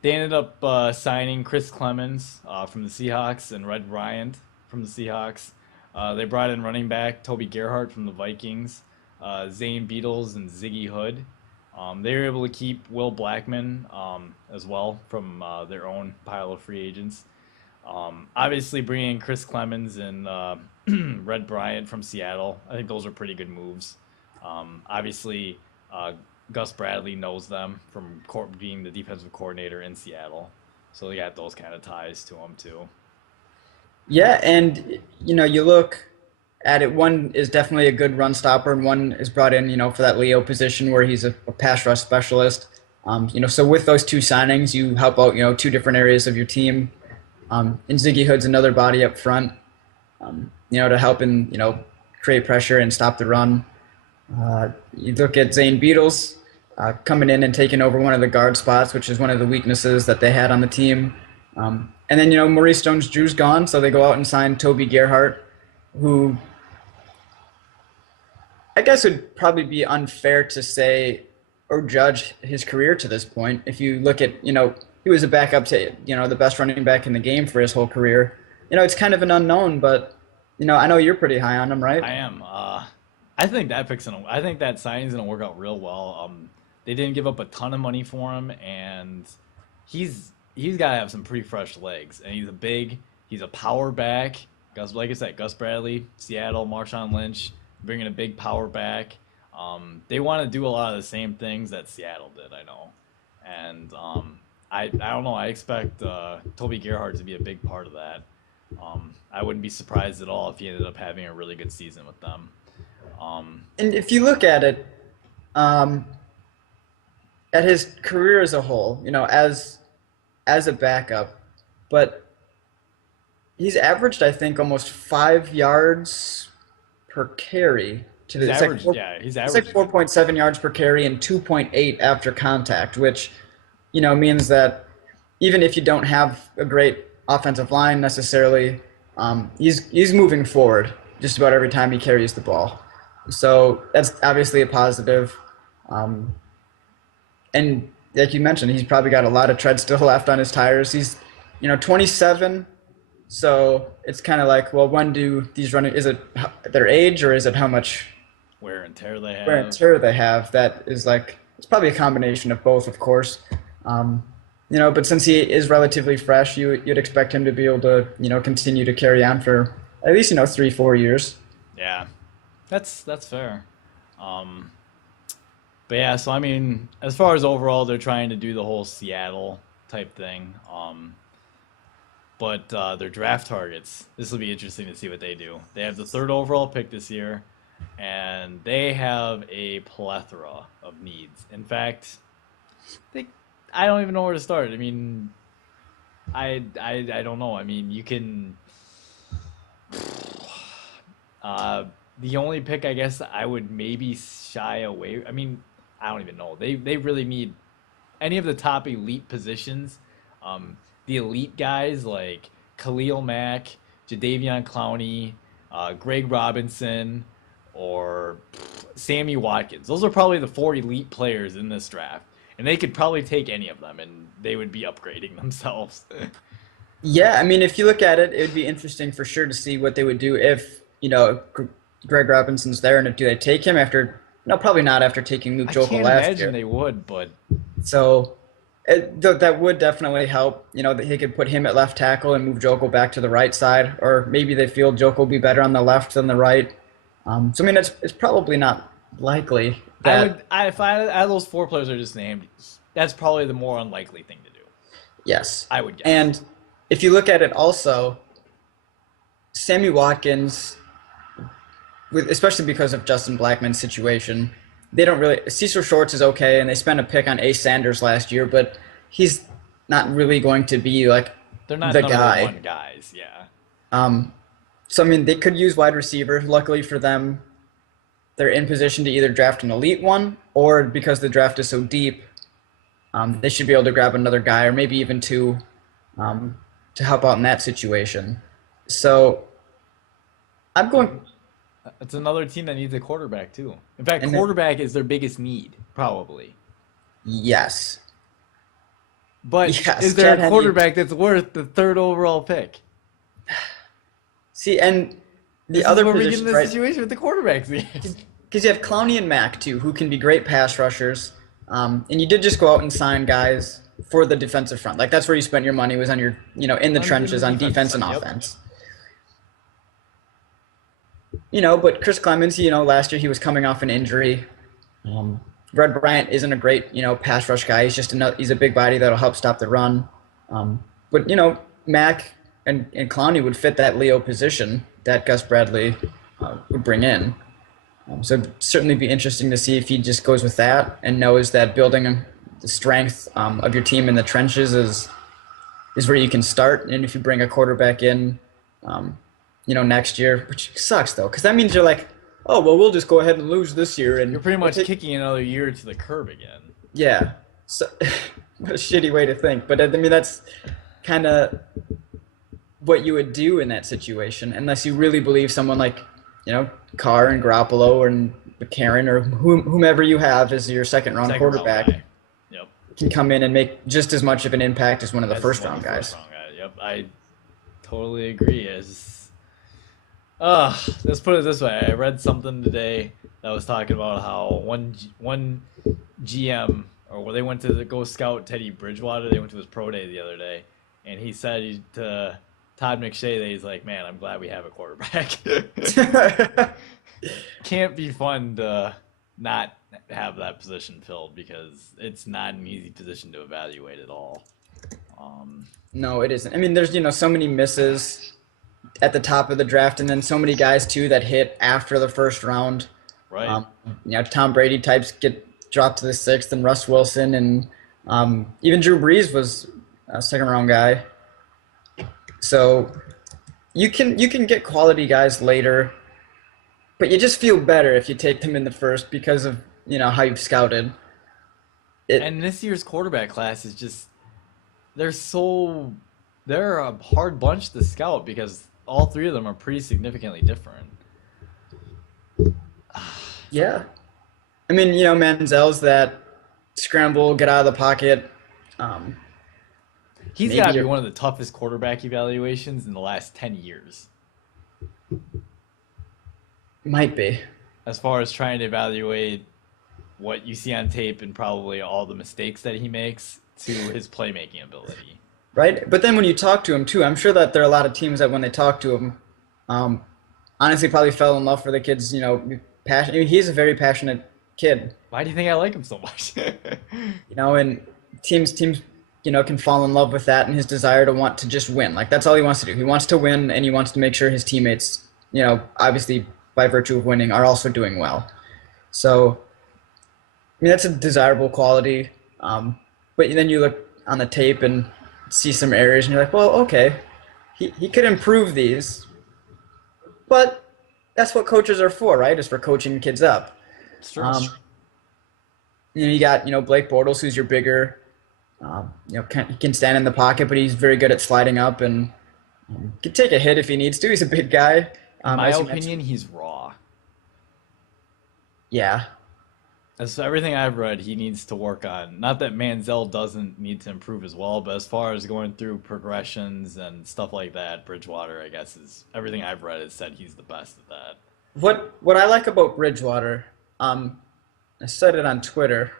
They ended up signing Chris Clemens from the Seahawks and Red Bryant from the Seahawks. They brought in running back Toby Gerhart from the Vikings, Zane Beatles and Ziggy Hood. They were able to keep Will Blackman as well from their own pile of free agents. Obviously, bringing Chris Clemens and Red Bryant from Seattle, I think those are pretty good moves. Obviously, Gus Bradley knows them from being the defensive coordinator in Seattle, so they got those kind of ties to him too. Yeah, and you look at it. One is definitely a good run stopper, and one is brought in, for that Leo position where he's a pass rush specialist. So with those two signings, you help out, two different areas of your team. And Ziggy Hood's another body up front, to help and create pressure and stop the run. You look at Zane Beatles coming in and taking over one of the guard spots, which is one of the weaknesses that they had on the team. And then Maurice Jones-Drew's gone, so they go out and sign Toby Gerhart, who I guess would probably be unfair to say or judge his career to this point. If you look at he was a backup to the best running back in the game for his whole career. It's kind of an unknown, but I know you're pretty high on him, right? I am. I think that signing's gonna work out real well. They didn't give up a ton of money for him, and he's got to have some pretty fresh legs. And he's a power back. Like I said, Gus Bradley, Seattle, Marshawn Lynch, bringing a big power back. They want to do a lot of the same things that Seattle did, I know. And I don't know. I expect Toby Gerhardt to be a big part of that. I wouldn't be surprised at all if he ended up having a really good season with them. Um, And if you look um, at his career as a whole, as a backup, but he's averaged, I think, almost 5 yards per carry to he's the. average, yeah, he's It's like averaging. 4.7 yards per carry and 2.8 after contact, which means that even if you don't have a great offensive line necessarily, he's moving forward just about every time he carries the ball. So that's obviously a positive. Um, and like you mentioned, he's probably got a lot of tread still left on his tires. He's 27, so it's kind of like, well, when do these running? Is it their age or is it how much Wear and tear they wear and have. tear they have? That is like it's probably a combination of both, of course. Um, but since he is relatively fresh, you'd expect him to be able to continue to carry on for at least 3-4 years. Yeah, that's fair. Um, but yeah, so I mean, as far as overall, they're trying to do the whole Seattle type thing. But their draft targets, this will be interesting to see what they do. They have the third overall pick this year, and they have a plethora of needs. In fact, they, I don't even know where to start. I mean, I don't know. I mean, you can. Uh, the only pick I guess I would maybe shy away. I mean, I don't even know. They really need any of the top elite positions. The elite guys like Khalil Mack, Jadavion Clowney, Greg Robinson, or Sammy Watkins. Those are probably the four elite players in this draft. And they could probably take any of them and they would be upgrading themselves. Yeah, I mean, if you look at it, it would be interesting for sure to see what they would do if Greg Robinson's there, and do they take him after? No, probably not after taking Luke I Jokel can't last imagine year. they would, but So that would definitely help. That he could put him at left tackle and move Jokel back to the right side, or maybe they feel Jokel will be better on the left than the right. So I mean, it's probably not likely I that. would, if I out of those four players I just named, that's probably the more unlikely thing to do. Yes, I would guess. and if you look at it also, Sammy Watkins, especially because of Justin Blackman's situation, they don't really. Cecil Shorts is okay, and they spent a pick on Ace Sanders last year, but he's not really going to be like They're not the number guy. one guys. Yeah. Um, so I mean, they could use wide receiver. Luckily for them, they're in position to either draft an elite one, or because the draft is so deep, they should be able to grab another guy, or maybe even two, um, to help out in that situation. So I'm going, It's another team that needs a quarterback too. In fact, and then, quarterback is their biggest need, probably. yes, But yes, is there Chad a Henne. quarterback that's worth the third overall pick? See, and the This is other where we get in positions, this right? situation with the quarterbacks. Because you have Clowney and Mack too, who can be great pass rushers. And you did just go out and sign guys for the defensive front. Like that's where you spent your money, was on your, in the On the trenches on defensive defense side. and Yep. offense. But Chris Clemens, last year he was coming off an injury. Red Bryant isn't a great, pass rush guy. He's a big body that'll help stop the run. But Mack and Clowney would fit that Leo position that Gus Bradley would bring in. So it'd certainly be interesting to see if he just goes with that and knows that building the strength of your team in the trenches is where you can start. And if you bring a quarterback in, um, next year, which sucks though, because that means you're like, oh well, we'll just go ahead and lose this year You're and pretty we'll much take. kicking another year to the curb again. Yeah. So what a shitty way to think, but I mean that's kind of what you would do in that situation, unless you really believe someone like, Carr and Garoppolo and McCarron or whomever you have as your second round Second round quarterback guy. Yep. can come in and make just as much of an impact as one of the As first one of round the first guys. round guys. Yep. I totally agree. Let's put it this way. I read something today that was talking about how one GM, or when they went to go scout Teddy Bridgewater, they went to his pro day the other day, and he said to Todd McShay that he's like, man, I'm glad we have a quarterback. Can't be fun to not have that position filled because it's not an easy position to evaluate at all. Um, No, it isn't. I mean, there's so many misses at the top of the draft, and then so many guys too that hit after the first round. right. Um, Tom Brady types get dropped to the sixth, and Russ Wilson, and even Drew Brees was a second round guy. So you can get quality guys later, but you just feel better if you take them in the first because of how you've scouted it. And this year's quarterback class is just they're so they're a hard bunch to scout because all three of them are pretty significantly different. Yeah, I mean Manziel's that scramble, get out of the pocket. Um, He's got maybe to be you're, one of the toughest quarterback evaluations in the last 10 years might be. as far as trying to evaluate what you see on tape and probably all the mistakes that he makes to his playmaking ability. Right? But then when you talk to him too, I'm sure that there are a lot of teams that when they talk to him, um, honestly probably fell in love for the kid's, passion. I mean, he's a very passionate kid, Why do you think I like him so much? and teams, can fall in love with that and his desire to want to just win. Like that's all he wants to do. He wants to win and he wants to make sure his teammates, obviously by virtue of winning, are also doing well. So, I mean, that's a desirable quality. But then you look on the tape and see some areas, and you're like, well, okay, he could improve these, but that's what coaches are for, right? Is for coaching kids up. It's true. Um, you got Blake Bortles, who's your bigger, he can stand in the pocket, but he's very good at sliding up and can take a hit if he needs to. He's a big guy. In my As you opinion, mentioned. he's raw. Yeah, As everything I've read, he needs to work on. Not that Manziel doesn't need to improve as well, but as far as going through progressions and stuff like that, Bridgewater, I guess, is everything I've read has said he's the best at that. what I like about Bridgewater, I said it on Twitter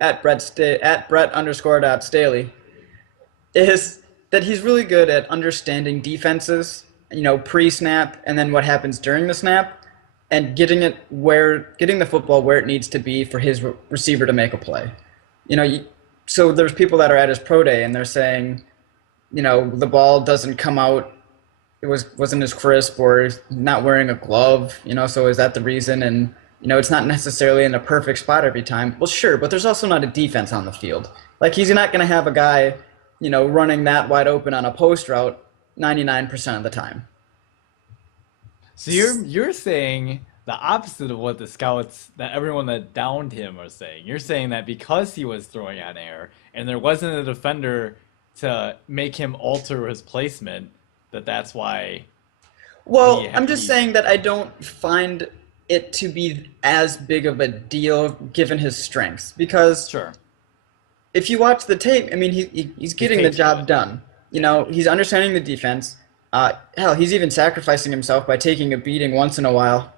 at Brett underscore dot Staley, is that he's really good at understanding defenses, pre-snap, and then what happens during the snap, and getting the football where it needs to be for his receiver to make a play. So there's people that are at his pro day and they're saying, the ball doesn't come out, wasn't as crisp, or not wearing a glove, so is that the reason? And it's not necessarily in a perfect spot every time. Well, sure, but there's also not a defense on the field. Like he's not going to have a guy, running that wide open on a post route 99% of the time. So you're saying the opposite of what the scouts, that everyone that downed him are saying. You're saying that because he was throwing on air and there wasn't a defender to make him alter his placement, that's why Well, he I'm just he saying that I don't find it to be as big of a deal given his strengths, because sure. if you watch the tape, I mean, he's His getting the tape's job good. done. He's understanding the defense. Hell, he's even sacrificing himself by taking a beating once in a while,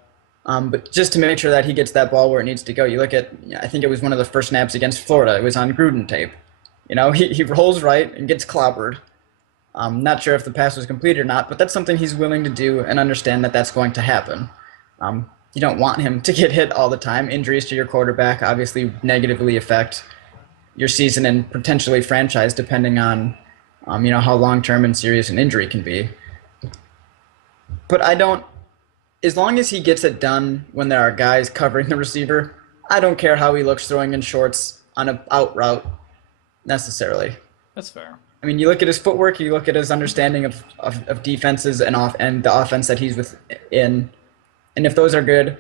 but just to make sure that he gets that ball where it needs to go. You look at, I think it was one of the first snaps against Florida. It was on Gruden tape. He rolls right and gets clobbered. Not sure if the pass was complete or not, but that's something he's willing to do and understand that that's going to happen. You don't want him to get hit all the time. Injuries to your quarterback obviously negatively affect your season and potentially franchise, depending on how long term and serious an injury can be. But I don't, as long as he gets it done when there are guys covering the receiver, I don't care how he looks throwing in shorts on a out route necessarily. That's fair. I mean, you look at his footwork, you look at his understanding of defenses and the offense that he's within, and if those are good,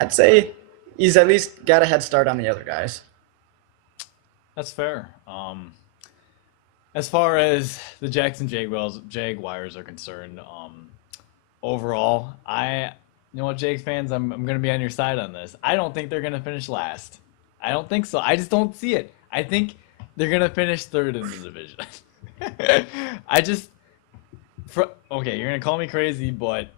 I'd say he's at least got a head start on the other guys. That's fair. As far as the Jackson Jaguars are concerned, overall, you know what, Jags fans, I'm going to be on your side on this. I don't think they're going to finish last. I don't think so. I just don't see it. I think they're going to finish third in the division. I just, okay, you're going to call me crazy, but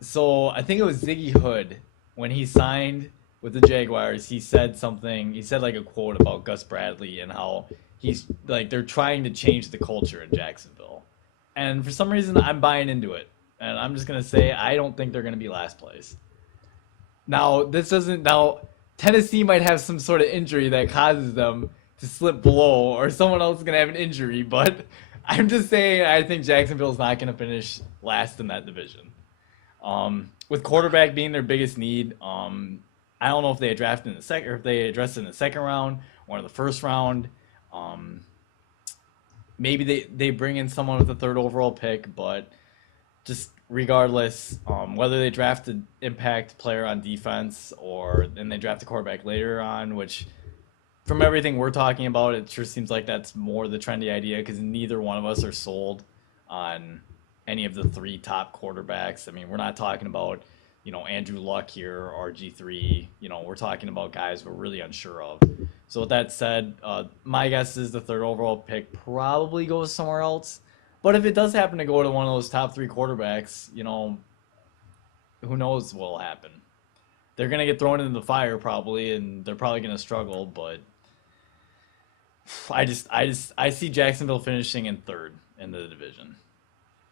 so I think it was Ziggy Hood when he signed with the Jaguars. He said something. He said like a quote about Gus Bradley and how he's like they're trying to change the culture in Jacksonville, and for some reason I'm buying into it. And I'm just gonna say I don't think they're gonna be last place. Now, this doesn't. Now, Tennessee might have some sort of injury that causes them to slip below, or someone else is going to have an injury, but I'm just saying I think Jacksonville's not going to finish last in that division. With quarterback being their biggest need, I don't know if they draft in the second, or if they address it in the second round or in the first round. Um, Maybe they bring in someone with the third overall pick, but just regardless, whether they draft an impact player on defense or then they draft a quarterback later on, which from everything we're talking about, it sure seems like that's more the trendy idea because neither one of us are sold on any of the three top quarterbacks. I mean, we're not talking about, Andrew Luck here or RG3. We're talking about guys we're really unsure of. So with that said, my guess is the third overall pick probably goes somewhere else. But if it does happen to go to one of those top three quarterbacks, who knows what will happen. They're going to get thrown into the fire probably, and they're probably going to struggle, but I see Jacksonville finishing in third in the division.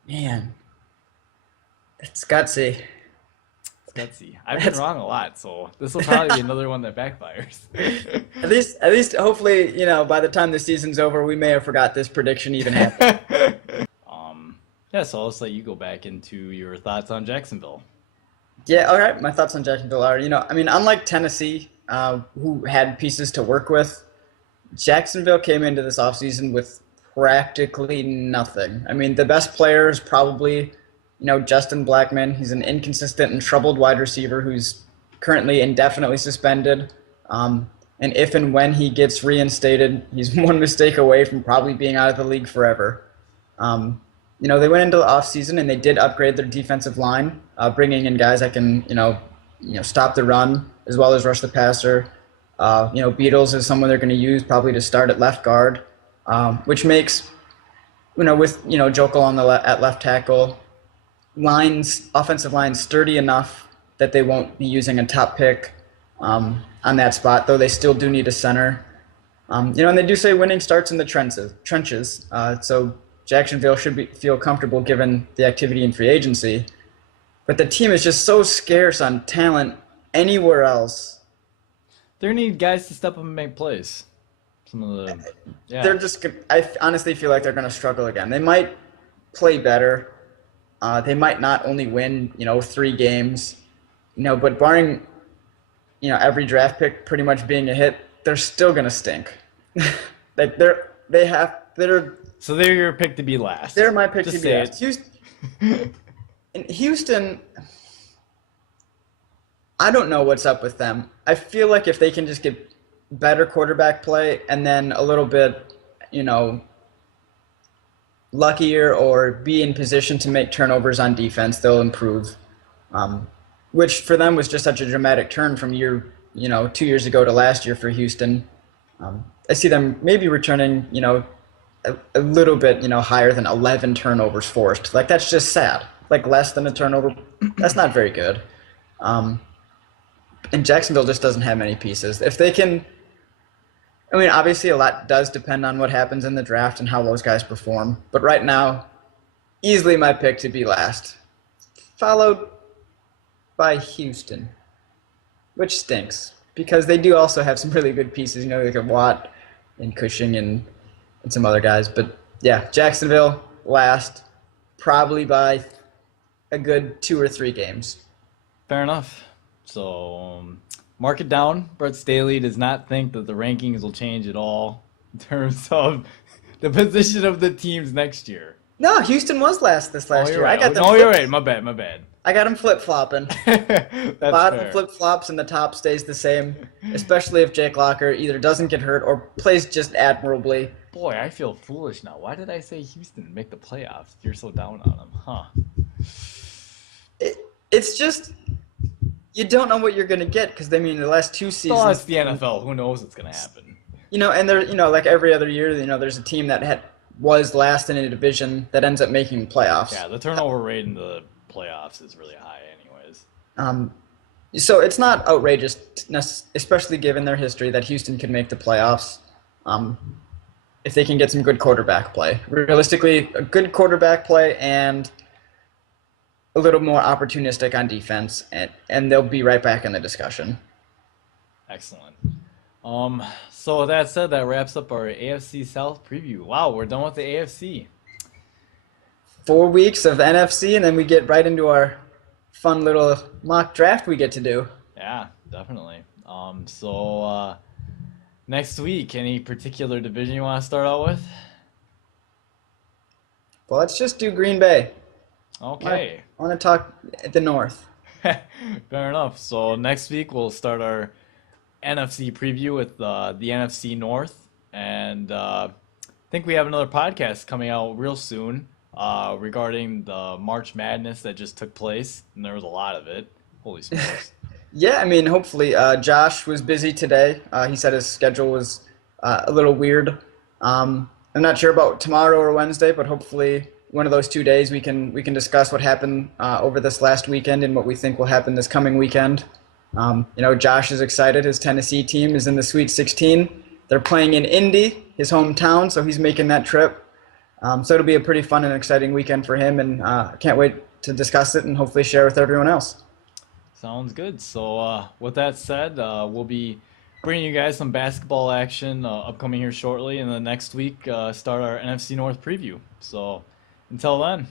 Man, it's gutsy. It's gutsy. I've been wrong a lot, so this will probably be another one that backfires. At least, hopefully, by the time the season's over, we may have forgot this prediction even happened. Yeah, so I'll just let you go back into your thoughts on Jacksonville. Yeah, all right. My thoughts on Jacksonville are, unlike Tennessee, who had pieces to work with, Jacksonville came into this offseason with practically nothing. I mean, the best player is probably, Justin Blackman. He's an inconsistent and troubled wide receiver who's currently indefinitely suspended. And if and when he gets reinstated, he's one mistake away from probably being out of the league forever. They went into the offseason and they did upgrade their defensive line, bringing in guys that can, stop the run as well as rush the passer. Beatles is someone they're going to use probably to start at left guard, which makes, with, Jokel on at left tackle, offensive lines sturdy enough that they won't be using a top pick on that spot, though they still do need a center. And they do say winning starts in the trenches. So Jacksonville should feel comfortable given the activity in free agency. But the team is just so scarce on talent anywhere else. They need guys to step up and make plays. Some of the, yeah. I honestly feel like they're going to struggle again. They might play better. They might not only win, 3 games, but barring, every draft pick pretty much being a hit, they're still going to stink. Like So they're your pick to be last. They're my pick Just to be last. Houston, I don't know what's up with them. I feel like if they can just get better quarterback play and then a little bit, luckier or be in position to make turnovers on defense, they'll improve. Which for them was just such a dramatic turn from 2 years ago to last year for Houston. I see them maybe returning, a little bit, higher than 11 turnovers forced. Like, that's just sad. Like, less than a turnover, that's not very good. And Jacksonville just doesn't have many pieces. If they can, obviously a lot does depend on what happens in the draft and how those guys perform. But right now, easily my pick to be last. Followed by Houston, which stinks because they do also have some really good pieces, like a Watt and Cushing and some other guys. But yeah, Jacksonville last, probably by a good 2 or 3 games. Fair enough. So mark it down. Brett Staley does not think that the rankings will change at all in terms of the position of the teams next year. No, Houston was last this last year. Right. I got them. You're right. My bad. I got them flip-flopping. That's Bottom fair. flip-flops and the top stays the same, especially if Jake Locker either doesn't get hurt or plays just admirably. Boy, I feel foolish now. Why did I say Houston make the playoffs? You're so down on them, huh? It's just you don't know what you're going to get because, the last 2 seasons. Well, it's the NFL. Who knows what's going to happen? And there, like every other year, there's a team that was last in a division that ends up making the playoffs. Yeah, the turnover rate in the playoffs is really high anyways. So it's not outrageous, especially given their history, that Houston can make the playoffs if they can get some good quarterback play. Realistically, a good quarterback play and a little more opportunistic on defense, and they'll be right back in the discussion. Excellent. So with that said, that wraps up our AFC South preview. Wow, we're done with the AFC. 4 weeks of NFC, and then we get right into our fun little mock draft we get to do. Yeah, definitely. So next week, any particular division you want to start out with? Well, let's just do Green Bay. Okay. I want to talk at the North. Fair enough. So next week we'll start our NFC preview with the NFC North, and I think we have another podcast coming out real soon regarding the March Madness that just took place, and there was a lot of it. Holy smokes! Yeah, I mean, hopefully, Josh was busy today. He said his schedule was a little weird. I'm not sure about tomorrow or Wednesday, but hopefully one of those 2 days we can discuss what happened over this last weekend and what we think will happen this coming weekend. Josh is excited. His Tennessee team is in the Sweet 16. They're playing in Indy, his hometown, so he's making that trip. So it'll be a pretty fun and exciting weekend for him, and I can't wait to discuss it and hopefully share with everyone else. Sounds good. So with that said, we'll be bringing you guys some basketball action upcoming here shortly, and then next week start our NFC North preview. So until then.